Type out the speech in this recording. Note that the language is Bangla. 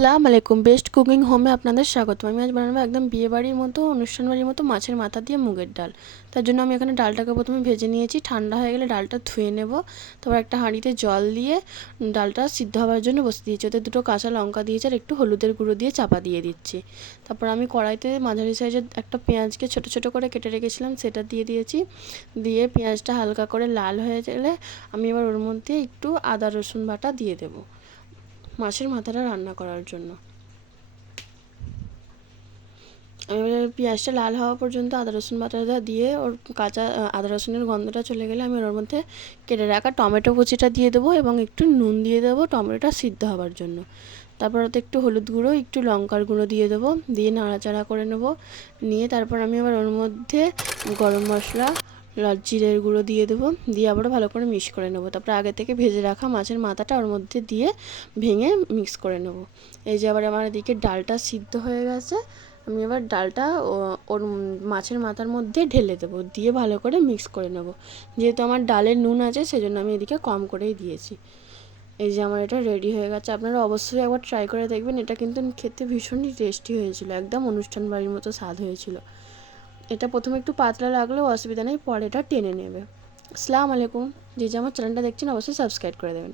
আসসালামু আলাইকুম, বেস্ট কুকিং হোমে আপনাদের স্বাগত। আমি আজ বানাবো একদম বিয়ে বাড়ির মতো, অনুষ্ঠান বাড়ির মতো মাছের মাথা দিয়ে মুগের ডাল। তার জন্য আমি এখানে ডালটাকে প্রথমে ভেজে নিয়েছি। ঠান্ডা হয়ে গেলে ডালটা ধুয়ে নেব। তারপর একটা হাঁড়িতে জল দিয়ে ডালটা সিদ্ধ হওয়ার জন্য বসিয়ে দিয়েছি। ওতে দুটো কাঁচা লঙ্কা দিয়েছি আর একটু হলুদের গুঁড়ো দিয়ে চাপা দিয়ে দিচ্ছি। তারপর আমি কড়াইতে মাঝারি সাইজের একটা পেঁয়াজকে ছোটো ছোটো করে কেটে রেখেছিলাম, সেটা দিয়ে দিয়েছি। দিয়ে পেঁয়াজটা হালকা করে লাল হয়ে গেলে আমি এবার ওর মধ্যে একটু আদা রসুন বাটা দিয়ে দেবো মাছের মাথাটা রান্না করার জন্য। আমি পেঁয়াজটা লাল হওয়া পর্যন্ত আদা রসুন বাটাটা দিয়ে ওর কাঁচা আদা রসুনের গন্ধটা চলে গেলে আমি ওর মধ্যে কেটে রাখা টমেটো কুচিটা দিয়ে দেবো এবং একটু নুন দিয়ে দেবো টমেটোটা সিদ্ধ হওয়ার জন্য। তারপর ওতে একটু হলুদ গুঁড়ো, একটু লঙ্কার গুঁড়ো দিয়ে দেবো, দিয়ে নাড়াচাড়া করে নেবো। নিয়ে তারপর আমি আবার ওর মধ্যে গরম মশলা, লাল জিরের গুঁড়ো দিয়ে দেবো, দিয়ে আবারও ভালো করে মিক্স করে নেবো। তারপর আগে থেকে ভেজে রাখা মাছের মাথাটা ওর মধ্যে দিয়ে ভেঙে মিক্স করে নেবো। এই যে আবার আমার এদিকে ডালটা সিদ্ধ হয়ে গেছে, আমি এবার ডালটা ওর মাছের মাথার মধ্যে ঢেলে দেবো, দিয়ে ভালো করে মিক্স করে নেব। যেহেতু আমার ডালের নুন আছে সেজন্য আমি এদিকে কম করেই দিয়েছি। এই যে আমার এটা রেডি হয়ে গেছে। আপনারা অবশ্যই একবার ট্রাই করে দেখবেন। এটা কিন্তু খেতে ভীষণই টেস্টি হয়েছিল, একদম অনুষ্ঠান বাড়ির মতো স্বাদ হয়েছিল। এটা প্রথমে একটু পাতলা লাগলেও অসুবিধা নেই, পরে এটা টেনে নেবে। আসসালামু আলাইকুম। যে আমার চ্যানেলটা দেখছেন অবশ্যই সাবস্ক্রাইব করে দেবেন।